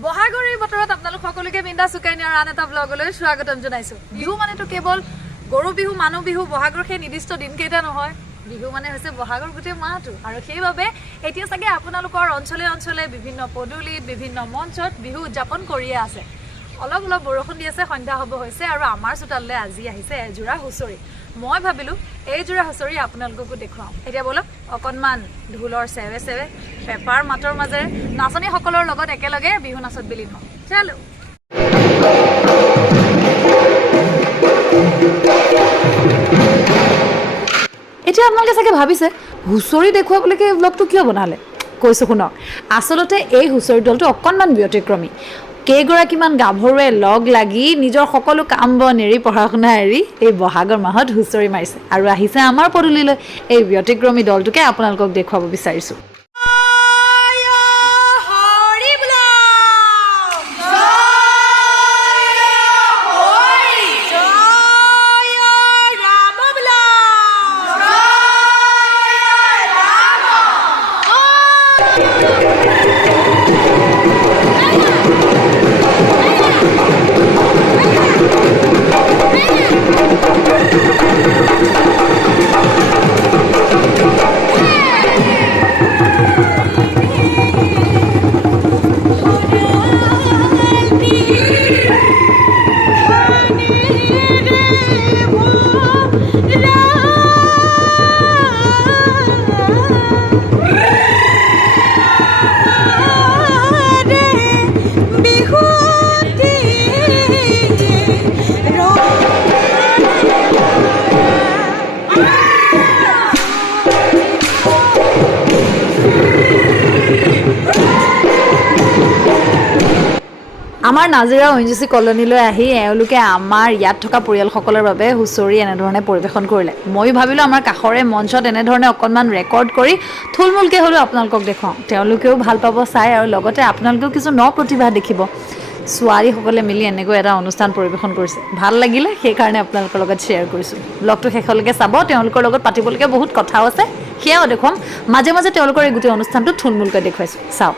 বহাগৰ এই বতৰত আপোনালোক সকলোকে বিন্দা সুকাইনিয়াৰ আন এটা ব্লগলৈ স্বাগতম জনাইছো। বিহু মানেতো কেৱল গৰু বিহু, মানুহ বিহু, বহাগৰ সেই নিৰ্দিষ্ট দিনকেইটা নহয়। বিহু মানে হৈছে বহাগৰ গোটেই মাহটো, আৰু সেইবাবে এতিয়া চাগে আপোনালোকৰ অঞ্চলে অঞ্চলে বিভিন্ন পদূলিত, বিভিন্ন মঞ্চত বিহু উদযাপন কৰিয়ে আছে। অলপ অলপ বৰষুণ দি আছে, সন্ধ্যা হ'ব হৈছে, আৰু আমাৰ চোতাললৈ আজি আহিছে এযোৰা হুঁচৰি। মই ভাবিলোঁ এইযোৰা হুঁচৰি আপোনালোককো দেখুৱাওঁ। এতিয়া বলক অকণমান ঢোলৰ চেৱে চেৱে পেপাৰ মাতৰ মাজেৰে নাচনীসকলৰ লগত একেলগে বিহু নাচত বিলীন হওঁ। চালো এতিয়া আপোনালোকে চাগে ভাবিছে হুঁচৰি দেখুৱাবলৈকে এই ব্লগটো কিয় বনালে? কৈছোঁ শুনক। আচলতে এই হুঁচৰি দলটো অকণমান ব্যতিক্ৰমী। কেইগৰাকীমান গাভৰুৱে লগ লাগি নিজৰ সকলো কাম বন এৰি, পঢ়া শুনা এৰি এই বহাগৰ মাহত হুঁচৰি মাৰিছে আৰু আহিছে আমাৰ পদূলিলৈ। এই ব্যতিক্ৰমী দলটোকে আপোনালোকক দেখুৱাব বিচাৰিছোঁ। আমাৰ নাজিৰা ONGC কলনীলৈ আহি এওঁলোকে আমাৰ ইয়াত থকা পৰিয়ালসকলৰ বাবে হুঁচৰি এনেধৰণে পৰিৱেশন কৰিলে। ময়ো ভাবিলোঁ আমাৰ কাষৰে মঞ্চত এনেধৰণে অকণমান ৰেকৰ্ড কৰি থুলমূলকৈ হ'লেও আপোনালোকক দেখুৱাওঁ। তেওঁলোকেও ভাল পাব চাই, আৰু লগতে আপোনালোকেও কিছু ন প্ৰতিভা দেখিব। ছোৱালীসকলে মিলি এনেকৈ এটা অনুষ্ঠান পৰিৱেশন কৰিছে, ভাল লাগিলে, সেইকাৰণে আপোনালোকৰ লগত শ্বেয়াৰ কৰিছোঁ। ব্লগটো শেষলৈকে চাব, তেওঁলোকৰ লগত পাতিবলগীয়া বহুত কথাও আছে, সেয়াও দেখুৱাম। মাজে মাজে তেওঁলোকৰ এই গোটেই অনুষ্ঠানটো থুলমূলকৈ দেখুৱাইছোঁ, চাওক।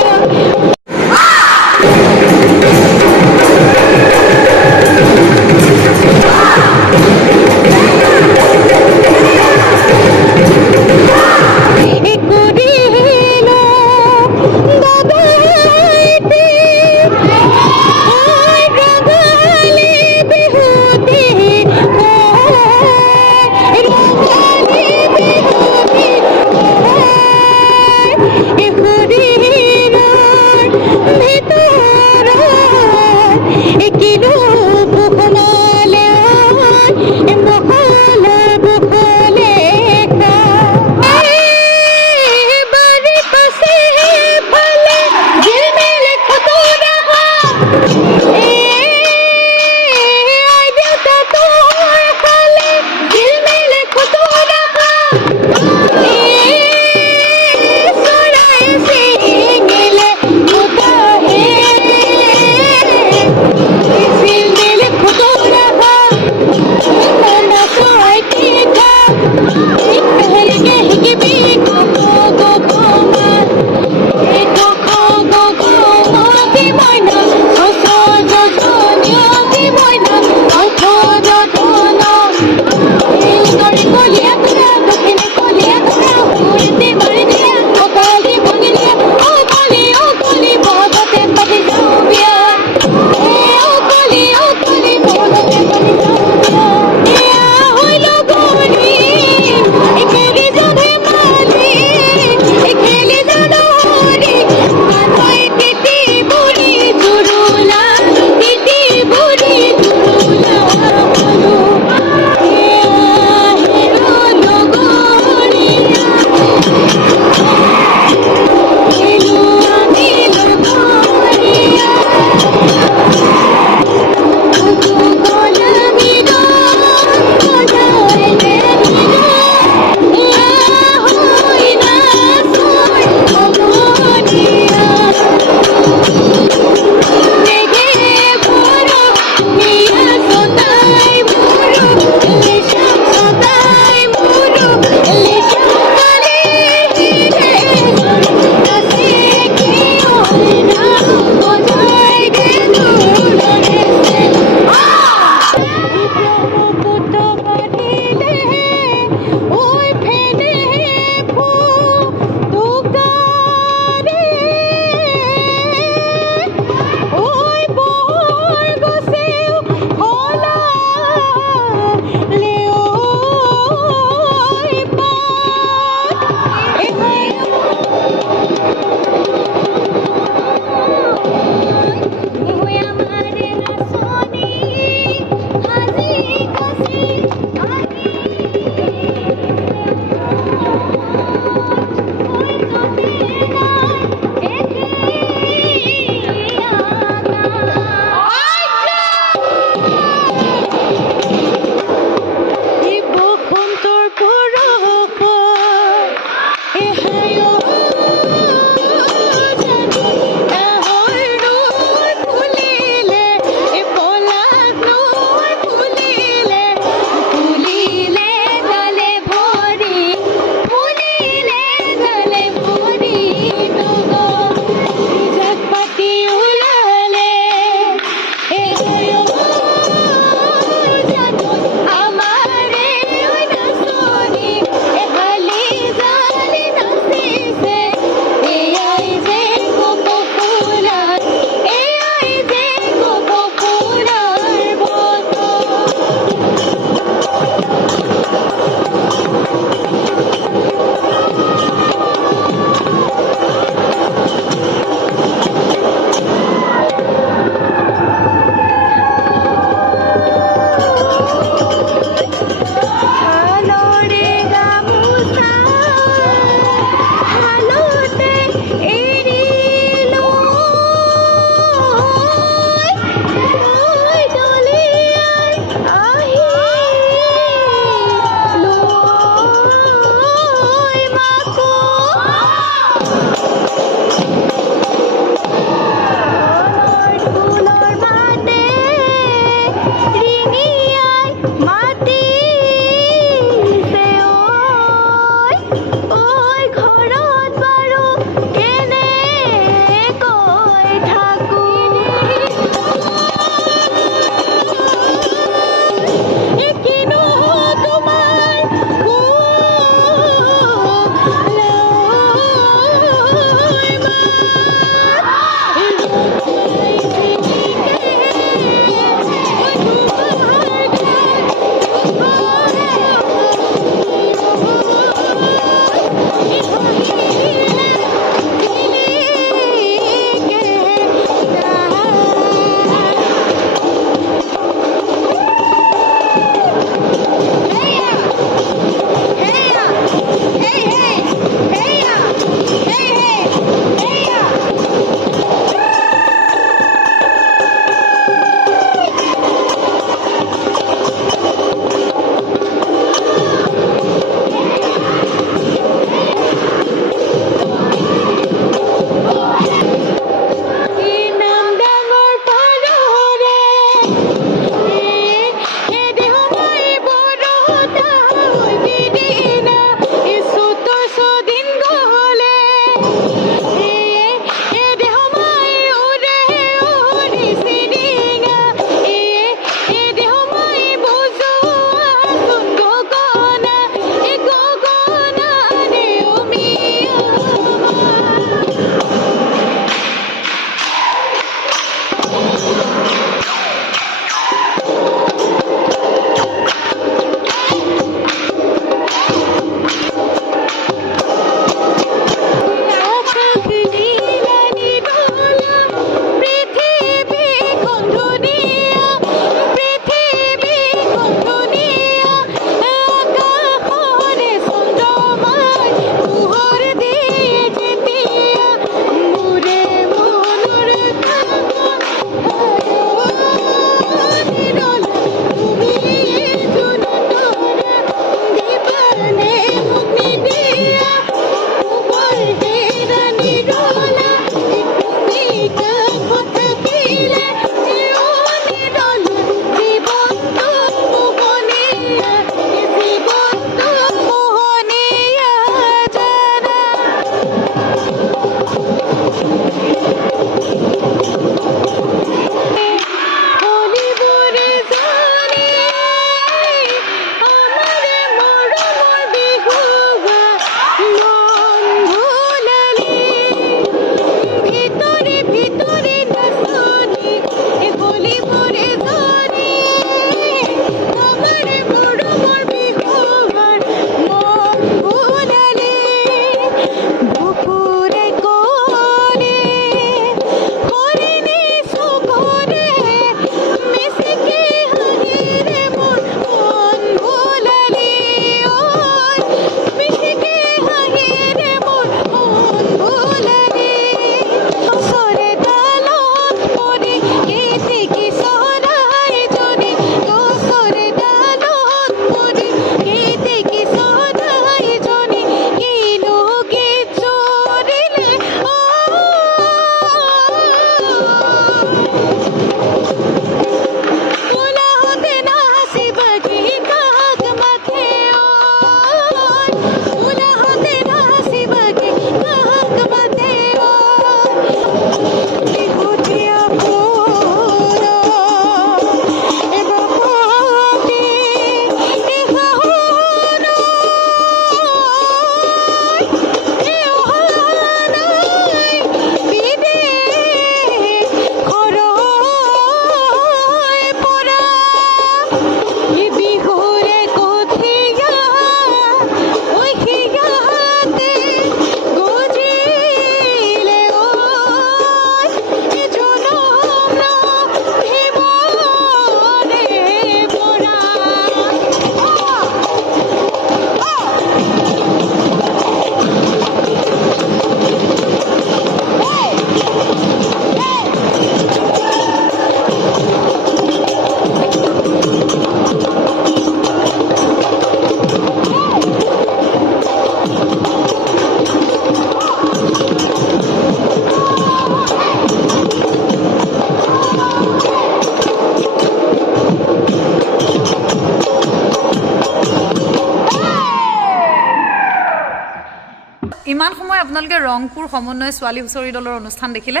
ইমান সময় আপোনালোকে ৰংপুৰ সমন্বয় ছোৱালী হুঁচৰি দলৰ অনুষ্ঠান দেখিলে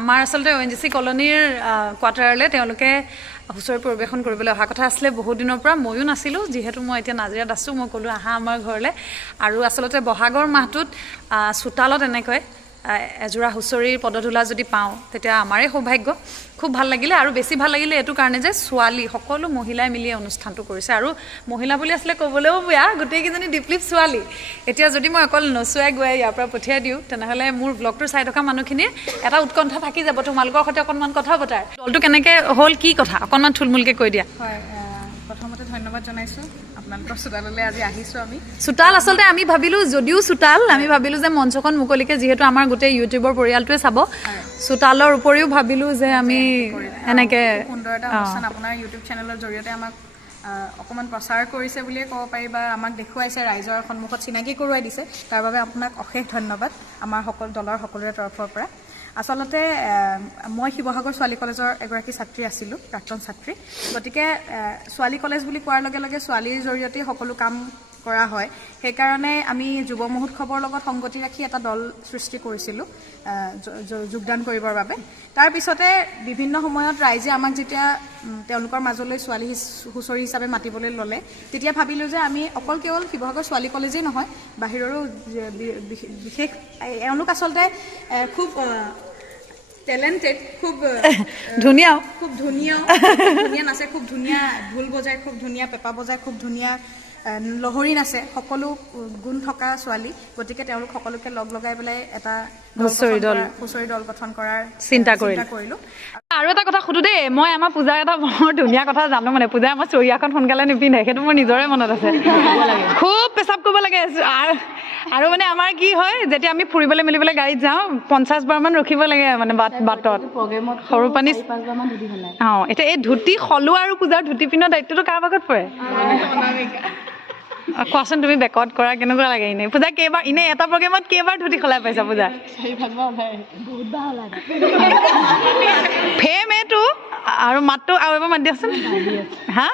আমাৰ আসলতে ONGC কলনীৰ কোৱাৰ্টাৰলৈ তেওঁলোকে হুঁচৰি পৰিৱেশন কৰিবলৈ অহা কথা আছিলে বহুত দিনৰ পৰা ময়ো নাছিলোঁ যিহেতু মই এতিয়া নাজিৰাত আছোঁ মই ক'লোঁ আহা আমাৰ ঘৰলৈ আৰু আসলতে বহাগৰ মাহটোত চোতালত এনেকৈ এজোৰা হুঁচৰিৰ পদধূলা যদি পাওঁ তেতিয়া আমাৰে সৌভাগ্য খুব ভাল লাগিলে আৰু বেছি ভাল লাগিলে এইটো কাৰণে যে ছোৱালী সকলো মহিলাই মিলি অনুষ্ঠানটো কৰিছে আৰু মহিলা বুলি আসলে ক'বলৈও বেয়া গোটেইকেইজনী দীপলিপ ছোৱালী এতিয়া যদি মই অকল নচুৱাই গৈ ইয়াৰ পৰা পঠিয়াই দিওঁ তেনেহ'লে মোৰ ব্লগটো চাই থকা মানুহখিনিয়ে এটা উৎকণ্ঠা থাকি যাব তোমালোকৰ সৈতে অকণমান কথা পতাৰ দলটো কেনেকৈ হ'ল কি কথা অকণমান থুলমূলকৈ কৈ দিয়া হয় প্ৰথমতে ধন্যবাদ জনাইছোঁ আপোনালোকৰ চোতাললৈ আজি আহিছোঁ আমি চোতাল আসলতে আমি ভাবিলোঁ যদিও চোতাল আমি ভাবিলোঁ যে মঞ্চখন মুকলিকৈ যিহেতু আমাৰ গোটেই ইউটিউবৰ পৰিয়ালটোৱে চাব চোতালৰ উপৰিও ভাবিলোঁ যে আমি এনেকৈ সুন্দৰ এটা অনুষ্ঠান আপোনাৰ ইউটিউব চেনেলৰ জৰিয়তে আমাক অকণমান প্ৰচাৰ কৰিছে বুলিয়ে ক'ব পাৰি বা আমাক দেখুৱাইছে ৰাইজৰ সন্মুখত চিনাকি কৰোৱাই দিছে তাৰ বাবে আপোনাক অশেষ ধন্যবাদ আমাৰ দলৰ সকলোৰে তৰফৰ পৰা আচলতে মই শিৱসাগৰ ছোৱালী কলেজৰ এগৰাকী ছাত্ৰী আছিলোঁ প্ৰাক্তন ছাত্ৰী গতিকে ছোৱালী কলেজ বুলি কোৱাৰ লগে লগে ছোৱালীৰ জৰিয়তে সকলো কাম কৰা হয় সেইকাৰণে আমি যুৱ মহোৎসৱৰ লগত সংগতি ৰাখি এটা দল সৃষ্টি কৰিছিলোঁ যোগদান কৰিবৰ বাবে তাৰপিছতে বিভিন্ন সময়ত ৰাইজে আমাক যেতিয়া তেওঁলোকৰ মাজলৈ ছোৱালী হুঁচৰি হিচাপে মাতিবলৈ ল'লে তেতিয়া ভাবিলোঁ যে আমি অকল কেৱল শিৱসাগৰ ছোৱালী কলেজেই নহয় বাহিৰৰো বিশেষ এওঁলোক আচলতে খুব টেলেণ্টেড খুব ধুনীয়া নাচে খুব ধুনীয়া ঢোল বজায় খুব ধুনীয়া পেঁপা বজায় খুব ধুনীয়া লহৰী নাচে সকলো গুণ থকা ছোৱালী গতিকে তেওঁলোক সকলোকে লগ লগাই পেলাই এটা হুঁচৰি দল গঠন কৰাৰ চিন্তা কৰিলোঁ আৰু এটা কথা সুধো দেই মই আমাৰ পূজাৰ এটা বৰ ধুনীয়া কথা জানো মানে পূজাই আমাৰ চৰিয়াখন সোনকালে নিপিন্ধে সেইটো মোৰ নিজৰে মনত আছে খুব পেচাব কৰিব লাগে আৰু মানে আমাৰ কি হয় যেতিয়া আমি ফুৰিবলৈ মেলিবলৈ গাড়ীত যাওঁ 50 বাৰমান ৰখিব লাগে মানে বাটত সৰু পানী এতিয়া এই ধুতি সলোৱা আৰু পূজাৰ ধুতি পিন্ধা দায়িত্বটো কাৰ ভাগত পৰে কোৱাচোন তুমি বেকত কৰা কেনেকুৱা লাগে এনেই পূজা কেইবাৰ এনেই এটা প্ৰগ্ৰেমত কেইবাৰ ধুতি সলাই পাইছা পূজা ফেম এইটো আৰু মাতটো আৰু এবাৰ মাত দিয়াচোন হা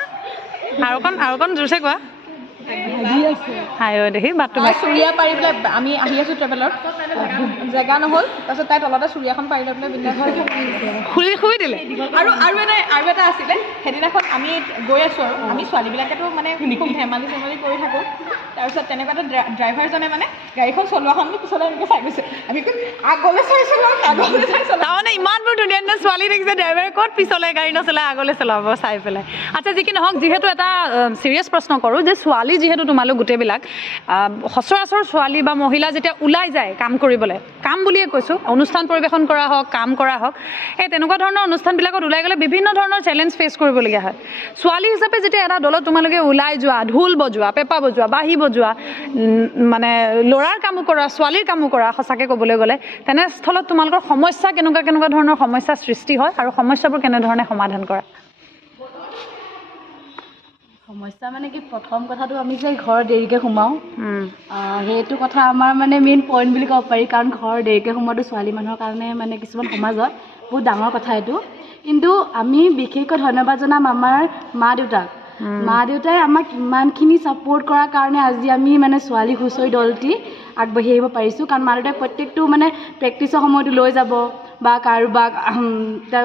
আৰু অকণ জোৰছে কোৱা দেখি মাতটো চুৰিয়া পাৰি পেলাই আমি আহি আছোঁ ট্ৰেভেলত জেগা নহ'ল তাৰপিছত তাই তলতে চুৰিয়াখন পাৰি লৈ পেলাই বিন্দাছ শুই দিলে আৰু এটা আছিলে সেইদিনাখন আমি গৈ আছোঁ আৰু আমি ছোৱালীবিলাকেতো মানে খুব ধেমালি কৰি থাকোঁ তাৰপিছত তেনেকুৱাতে ড্ৰাইভাৰজনে মানে গাড়ীখন চলোৱাখন পিছলৈ এনেকৈ চাই গৈছে আমি আগলৈ চাইছোঁ তাৰমানে ইমানবোৰ ধুনীয়া ধুনীয়া ছোৱালী দেখিছে ড্ৰাইভাৰে ক'ত পিছলৈ গাড়ী নচলাই আগলৈ চলাব চাই পেলাই আচ্ছা যি কি নহওক যিহেতু এটা চিৰিয়াছ প্ৰশ্ন কৰোঁ যে ছোৱালী যিহেতু তোমালোক গোটেইবিলাক সচৰাচৰ ছোৱালী বা মহিলা যেতিয়া ওলাই যায় কাম কৰিবলৈ, কাম বুলিয়ে কৈছোঁ, অনুষ্ঠান পৰিৱেশন কৰা হওক, কাম কৰা হওক, এই তেনেকুৱা ধৰণৰ অনুষ্ঠানবিলাকত ওলাই গ'লে বিভিন্ন ধৰণৰ চেলেঞ্জ ফেচ কৰিবলগীয়া হয়। ছোৱালী হিচাপে যেতিয়া এটা দলত তোমালোকে ওলাই যোৱা, ঢোল বজোৱা, পেঁপা বজোৱা, বাঁহী বজোৱা, মানে ল'ৰাৰ কামো কৰা, ছোৱালীৰ কামো কৰা, সঁচাকৈ ক'বলৈ গ'লে তেনেস্থলত তোমালোকৰ সমস্যা কেনেকুৱা ধৰণৰ সমস্যাৰ সৃষ্টি হয় আৰু সমস্যাবোৰ কেনেধৰণে সমাধান কৰা? সমস্যা মানে কি, প্ৰথম কথাটো আমি যে ঘৰ দেৰিকৈ সোমাওঁ, সেইটো কথা আমাৰ মানে মেইন পইণ্ট বুলি ক'ব পাৰি। কাৰণ ঘৰ দেৰিকৈ সোমোৱাটো ছোৱালী মানুহৰ কাৰণে মানে কিছুমান সমাজত বহুত ডাঙৰ কথা এইটো। কিন্তু আমি বিশেষকৈ ধন্যবাদ জনাম আমাৰ মা দেউতাই আমাক ইমানখিনি ছাপোৰ্ট কৰাৰ কাৰণে আজি আমি মানে ছোৱালী হুঁচৰি দলটি আগবাঢ়ি আহিব পাৰিছোঁ। কাৰণ মা দেউতাই প্ৰত্যেকটো মানে প্ৰেক্টিছৰ সময়টো লৈ যাব বা কাৰোবাক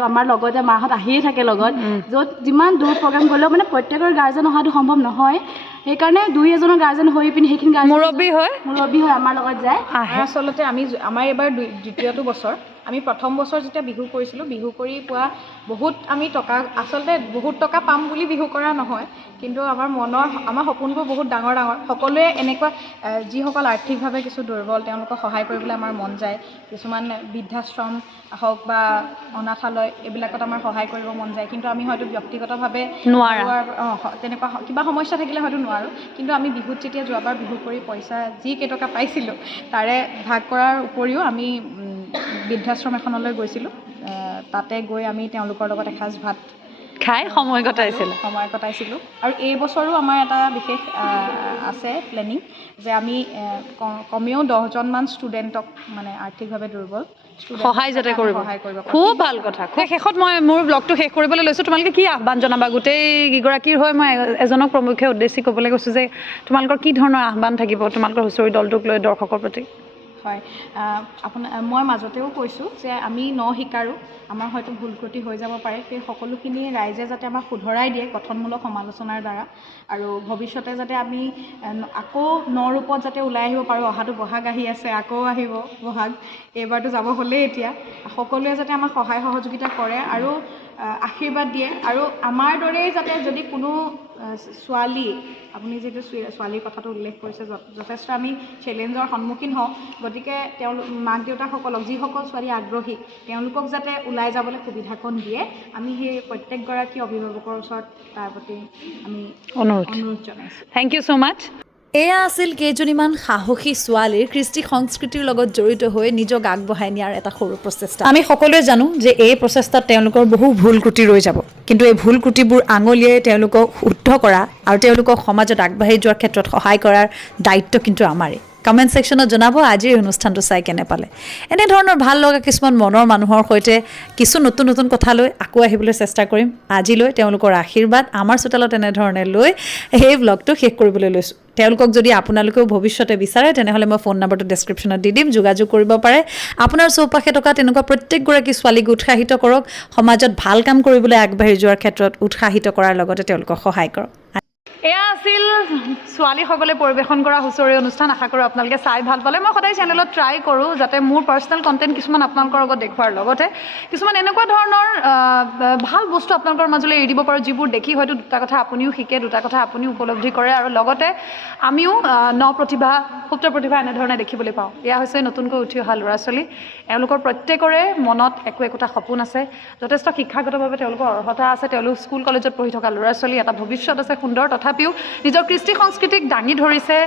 আমাৰ লগতে মাহঁত আহিয়ে থাকে লগত, য'ত যিমান দূৰ প্ৰগ্ৰেম গ'লেও মানে প্ৰত্যেকৰ গাৰ্জেন অহাটো সম্ভৱ নহয়। সেইকাৰণে দুই এজনৰ গাৰ্জেন হৈ পিনি সেইখিনি মুৰব্বী হয় আমাৰ লগত যায়। আচলতে আমাৰ এইবাৰ দ্বিতীয়টো বছৰ। আমি প্ৰথম বছৰ যেতিয়া বিহু কৰিছিলোঁ, বিহু কৰি পোৱা আমি আচলতে বহুত টকা পাম বুলি বিহু কৰা নহয়, কিন্তু আমাৰ সপোনবোৰ বহুত ডাঙৰ। সকলোৱে এনেকুৱা যিসকল আৰ্থিকভাৱে কিছু দুৰ্বল, তেওঁলোকক সহায় কৰিবলৈ আমাৰ মন যায়। কিছুমান বৃদ্ধাশ্ৰম হওক বা অনাথালয়, এইবিলাকত আমাৰ সহায় কৰিব মন যায়, কিন্তু আমি হয়তো ব্যক্তিগতভাৱে তেনেকুৱা কিবা সমস্যা থাকিলে হয়তো নোৱাৰোঁ। কিন্তু আমি বিহুত যেতিয়া যোৱাবাৰ বিহু কৰি পইচা যি কেইটকা পাইছিলোঁ তাৰে ভাগ কৰাৰ উপৰিও আমি বৃদ্ধাশ্ৰম এখনলৈ গৈছিলোঁ। তাতে গৈ আমি তেওঁলোকৰ লগত এসাঁজ ভাত খাই সময় কটাইছিলোঁ। আৰু এই বছৰো আমাৰ এটা বিশেষ আছে প্লেনিং যে আমি কমেও 10জনমান ষ্টুডেণ্টক মানে আৰ্থিকভাৱে দুৰ্বল সহায় যাতে কৰিব। খুব ভাল কথা। শেষত মই মোৰ ব্লগটো শেষ কৰিবলৈ লৈছোঁ। তোমালোকে কি আহ্বান জনাবা? গোটেইকেইগৰাকীৰ হৈ মই এজনক প্ৰমুখ্যে উদ্দেশ্যি ক'বলৈ গৈছোঁ যে তোমালোকৰ কি ধৰণৰ আহ্বান থাকিব তোমালোকৰ হুঁচৰি দলটোক লৈ দৰ্শকৰ প্ৰতি? হয়, মই মাজতেও কৈছোঁ যে আমি শিকাৰো, আমাৰ হয়তো ভুল ত্ৰুটি হৈ যাব পাৰে। সেই সকলোখিনি ৰাইজে যাতে আমাক শুধৰাই দিয়ে গঠনমূলক সমালোচনাৰ দ্বাৰা, আৰু ভৱিষ্যতে যাতে আমি আকৌ ৰূপত যাতে ওলাই আহিব পাৰোঁ। অহাটো বহাগ আহি আছে, আকৌ আহিব বহাগ, এইবাৰতো যাব হ'লেই। এতিয়া সকলোৱে যাতে আমাক সহায় সহযোগিতা কৰে আৰু আশীৰ্বাদ দিয়ে, আৰু আমাৰ দৰেই যাতে যদি কোনো ছোৱালী, আপুনি যিটো ছোৱালীৰ কথাটো উল্লেখ কৰিছে, যথেষ্ট আমি চেলেঞ্জৰ সন্মুখীন হওঁ। গতিকে মাক দেউতাকসকলক, যিসকল ছোৱালী আগ্ৰহী, তেওঁলোকক যাতে ওলাই যাবলৈ সুবিধাকণ দিয়ে। আমি সেই প্ৰত্যেকগৰাকী অভিভাৱকৰ ওচৰত তাৰ প্ৰতি আমি অনুৰোধ জনাইছোঁ। থেংক ইউ ছ' মাছ। এয়া আছিল কেইজনীমান সাহসী ছোৱালীৰ কৃষ্টি সংস্কৃতিৰ লগত জড়িত হৈ নিজক আগবঢ়াই নিয়াৰ এটা সৰু প্ৰচেষ্টা। আমি সকলোৱে জানো যে এই প্ৰচেষ্টাত তেওঁলোকৰ বহু ভুল ত্ৰুটি ৰৈ যাব, কিন্তু এই ভুল ত্ৰুটিবোৰ আঙুলিয়াই তেওঁলোকক শুদ্ধ কৰা আৰু তেওঁলোকক সমাজত আগবাঢ়ি যোৱাৰ ক্ষেত্ৰত সহায় কৰাৰ দায়িত্ব কিন্তু আমাৰেই। কমেণ্ট ছেকশ্যনত জনাব আজিৰ অনুষ্ঠানটো চাই কেনে পালে। এনেধৰণৰ ভাল লগা কিছুমান মনৰ মানুহৰ সৈতে কিছু নতুন কথা লৈ আকৌ আহিবলৈ চেষ্টা কৰিম। আজিলৈ তেওঁলোকৰ আশীৰ্বাদ আমাৰ চোতালত এনেধৰণে লৈ সেই ব্লগটো শেষ কৰিবলৈ লৈছোঁ। তেওঁলোকক যদি আপোনালোকেও ভৱিষ্যতে বিচাৰে তেনেহ'লে মই ফোন নম্বৰটো ডেছক্ৰিপশ্যনত দি দিম, যোগাযোগ কৰিব পাৰে। আপোনাৰ চৌপাশে থকা তেনেকুৱা প্ৰত্যেকগৰাকী ছোৱালীক উৎসাহিত কৰক, সমাজত ভাল কাম কৰিবলৈ আগবাঢ়ি যোৱাৰ ক্ষেত্ৰত উৎসাহিত কৰাৰ লগতে তেওঁলোকক সহায় কৰক। এয়া আছিল ছোৱালীসকলে পৰিৱেশন কৰা হুঁচৰি অনুষ্ঠান। আশা কৰোঁ আপোনালোকে চাই ভাল পালে। মই সদায় চেনেলত ট্ৰাই কৰোঁ যাতে মোৰ পাৰ্চনেল কণ্টেণ্ট কিছুমান আপোনালোকৰ লগত দেখুৱাৰ লগতে কিছুমান এনেকুৱা ধৰণৰ ভাল বস্তু আপোনালোকৰ মাজলৈ এৰি দিব পাৰোঁ, যিবোৰ দেখি হয়তো দুটা কথা আপুনিও শিকে, দুটা কথা আপুনিও উপলব্ধি কৰে, আৰু লগতে আমিও সুপ্ত প্ৰতিভা এনেধৰণে দেখিবলৈ পাওঁ। এয়া হৈছে নতুনকৈ উঠি অহা ল'ৰা ছোৱালী। এওঁলোকৰ প্ৰত্যেকৰে মনত একোটা সপোন আছে, যথেষ্ট শিক্ষাগতভাৱে তেওঁলোকৰ অৰ্হতা আছে, তেওঁলোক স্কুল কলেজত পঢ়ি থকা ল'ৰা ছোৱালী, এটা ভৱিষ্যত আছে সুন্দৰ। তথাপিও নিজৰ কৃষ্টি সংস্কৃতিক দাঙি ধৰিছে,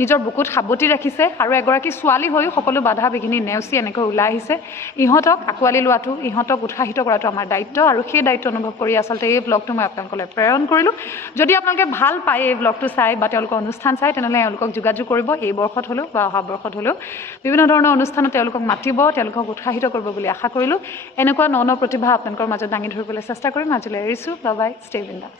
নিজৰ বুকুত সাৱটি ৰাখিছে, আৰু এগৰাকী ছোৱালী হৈও সকলো বাধা বিঘিনি নেওচি এনেকৈ ওলাই আহিছে। ইহঁতক আঁকোৱালি লোৱাটো, ইহঁতক উৎসাহিত কৰাটো আমাৰ দায়িত্ব, আৰু সেই দায়িত্ব অনুভৱ কৰি আচলতে এই ব্লগটো মই আপোনালোকলৈ প্ৰেৰণ কৰিলোঁ। যদি আপোনালোকে ভাল পায় এই ব্লগটো চাই বা তেওঁলোকৰ অনুষ্ঠান চাই, তেনেহ'লে এওঁলোকক যোগাযোগ কৰিব। এই বৰ্ষত হ'লেও বা অহা বৰ্ষত হ'লেও বিভিন্ন ধৰণৰ অনুষ্ঠানত তেওঁলোকক মাতিব, তেওঁলোকক উৎসাহিত কৰিব বুলি আশা কৰিলোঁ। এনেকুৱা ন প্ৰতিভা আপোনালোকৰ মাজত দাঙি ধৰিবলৈ চেষ্টা কৰিম। আজিলৈ এৰিছোঁ। বাই বাই, ষ্টে বিন্দাছ।